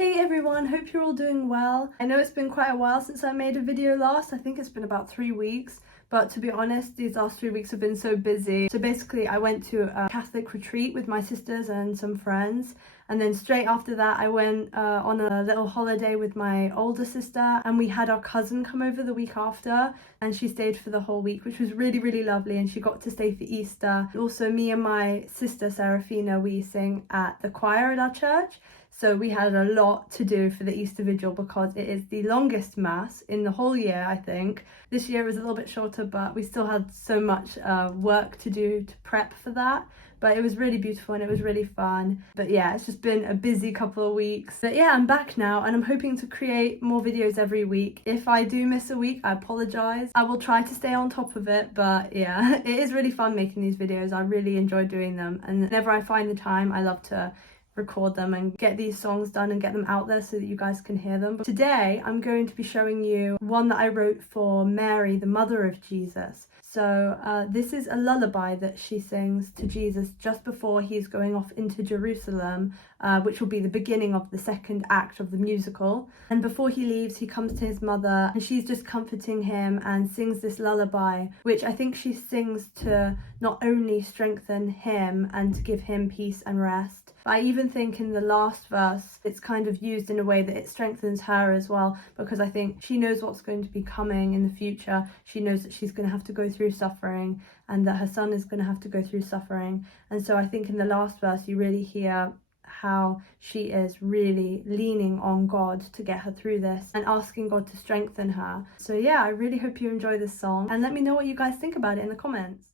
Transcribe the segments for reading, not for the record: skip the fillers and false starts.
Hey everyone, hope you're all doing well. I know it's been quite a while since I made a video last. I think it's been about 3 weeks, but to be honest, these last 3 weeks have been so busy. So basically I went to a Catholic retreat with my sisters and some friends, and then straight after that I went on a little holiday with my older sister, and we had our cousin come over the week after, and she stayed for the whole week, which was really lovely, and she got to stay for Easter. Also, me and my sister Serafina, we sing at the choir at our church. So we had a lot to do for the Easter Vigil because it is the longest mass in the whole year, I think. This year it was a little bit shorter, but we still had so much work to do to prep for that. But it was really beautiful and it was really fun. But yeah, it's just been a busy couple of weeks. But yeah, I'm back now and I'm hoping to create more videos every week. If I do miss a week, I apologize. I will try to stay on top of it, but yeah, it is really fun making these videos. I really enjoy doing them. And whenever I find the time, I love to record them and get these songs done and get them out there so that you guys can hear them. But today I'm going to be showing you one that I wrote for Mary, the mother of Jesus. So this is a lullaby that she sings to Jesus just before he's going off into Jerusalem, which will be the beginning of the second act of the musical. And before he leaves, he comes to his mother and she's just comforting him and sings this lullaby, which I think she sings to not only strengthen him and to give him peace and rest, but I even think in the last verse it's kind of used in a way that it strengthens her as well, because I think she knows what's going to be coming in the future. She knows that she's going to have to go through suffering and that her son is going to have to go through suffering. And so I think in the last verse you really hear how she is really leaning on God to get her through this and asking God to strengthen her. So yeah, I really hope you enjoy this song and let me know what you guys think about it in the comments.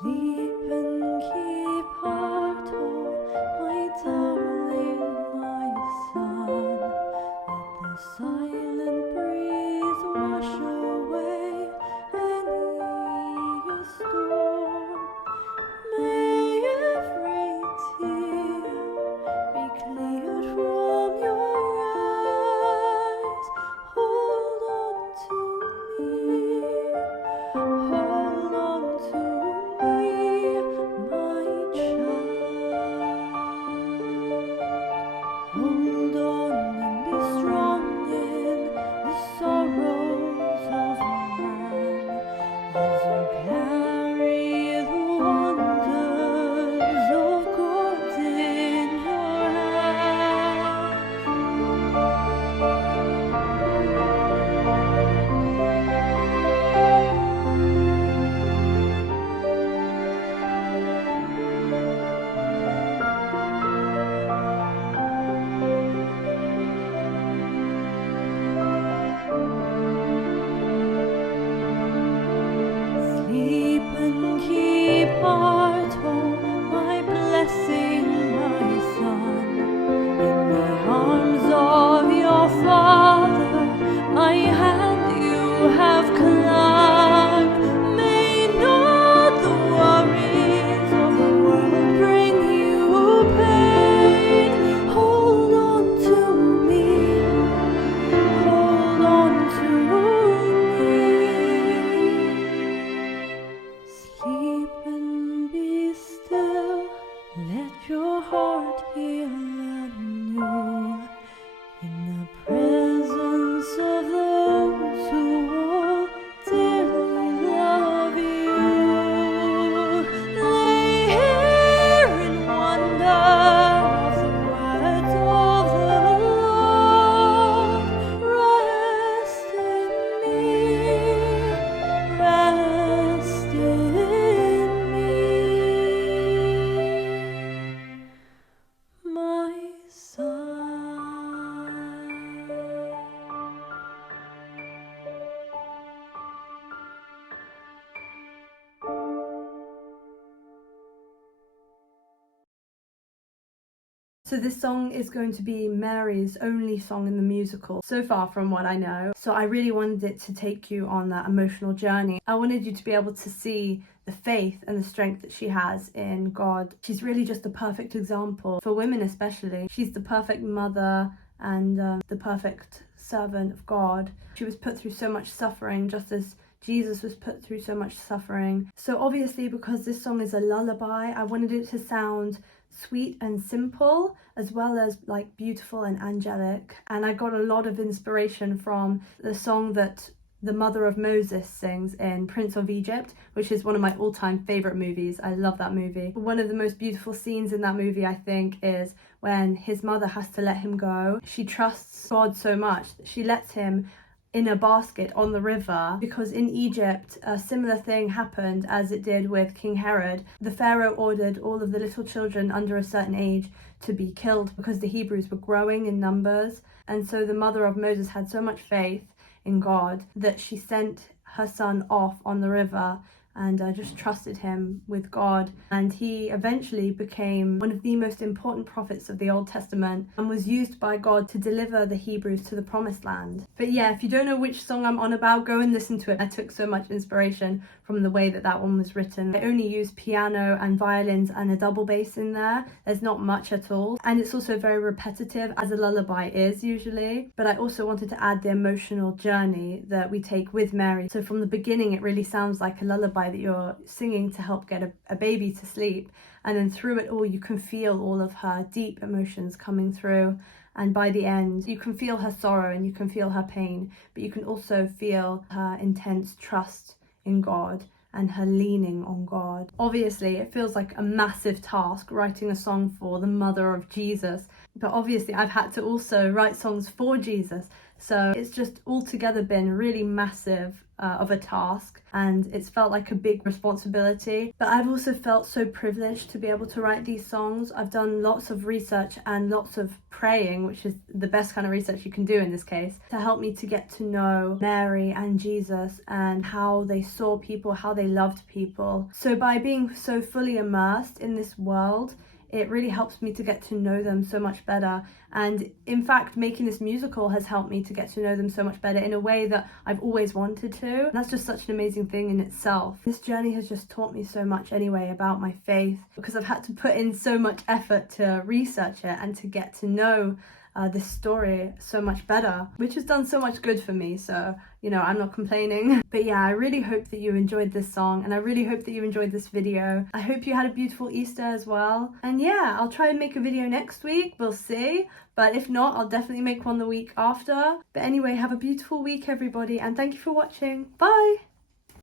Sleep and keep heart, oh, my darling, my son. Let the silent breeze wash away any storm. May every tear be cleared from your eyes. Hold on to me. Hold on to me, my child. Hold on and be strong in the sorrows of man, as you carry the wonders of God in your hands. Sleep and keep heart, oh, my blessing, my son. In the arms of your Father, my hand you have clung. May not the worries of the world bring you pain. Hold on to me. Hold on to me. Sleep and be still. Let your heart heal anew in the presence of those who will dearly love you. They hear in wonder of the words of the Lord. Rest in me, rest in me, my son. So this song is going to be Mary's only song in the musical, so far from what I know. So I really wanted it to take you on that emotional journey. I wanted you to be able to see the faith and the strength that she has in God. She's really just the perfect example for women especially. She's the perfect mother and the perfect servant of God. She was put through so much suffering just as Jesus was put through so much suffering. So obviously, because this song is a lullaby, I wanted it to sound sweet and simple, as well as like beautiful and angelic. And I got a lot of inspiration from the song that the mother of Moses sings in Prince of Egypt, which is one of my all-time favorite movies. I love that movie. One of the most beautiful scenes in that movie, I think, is when his mother has to let him go. She trusts God so much that she lets him in a basket on the river, because in Egypt a similar thing happened as it did with King Herod. The Pharaoh ordered all of the little children under a certain age to be killed because the Hebrews were growing in numbers. And so the mother of Moses had so much faith in God that she sent her son off on the river and just trusted him with God. And he eventually became one of the most important prophets of the Old Testament and was used by God to deliver the Hebrews to the promised land. But yeah, if you don't know which song I'm on about, go and listen to it. I took so much inspiration from the way that one was written. I only used piano and violins and a double bass in there. There's not much at all. And it's also very repetitive, as a lullaby is usually. But I also wanted to add the emotional journey that we take with Mary. So from the beginning, it really sounds like a lullaby that you're singing to help get a baby to sleep, and then through it all you can feel all of her deep emotions coming through, and by the end you can feel her sorrow and you can feel her pain, but you can also feel her intense trust in God and her leaning on God. Obviously it feels like a massive task writing a song for the mother of Jesus, but obviously I've had to also write songs for Jesus, so it's just altogether been really massive of a task, and it's felt like a big responsibility. But I've also felt so privileged to be able to write these songs. I've done lots of research and lots of praying, which is the best kind of research you can do in this case, to help me to get to know Mary and Jesus and how they saw people, how they loved people. So by being so fully immersed in this world, it really helps me to get to know them so much better. And in fact, making this musical has helped me to get to know them so much better in a way that I've always wanted to. And that's just such an amazing thing in itself. This journey has just taught me so much anyway about my faith, because I've had to put in so much effort to research it and to get to know this story so much better, which has done so much good for me. So, you know, I'm not complaining. But yeah, I really hope that you enjoyed this song, and I really hope that you enjoyed this video. I hope you had a beautiful Easter as well. And yeah, I'll try and make a video next week, we'll see. But if not, I'll definitely make one the week after. But anyway, have a beautiful week, everybody, and thank you for watching. Bye!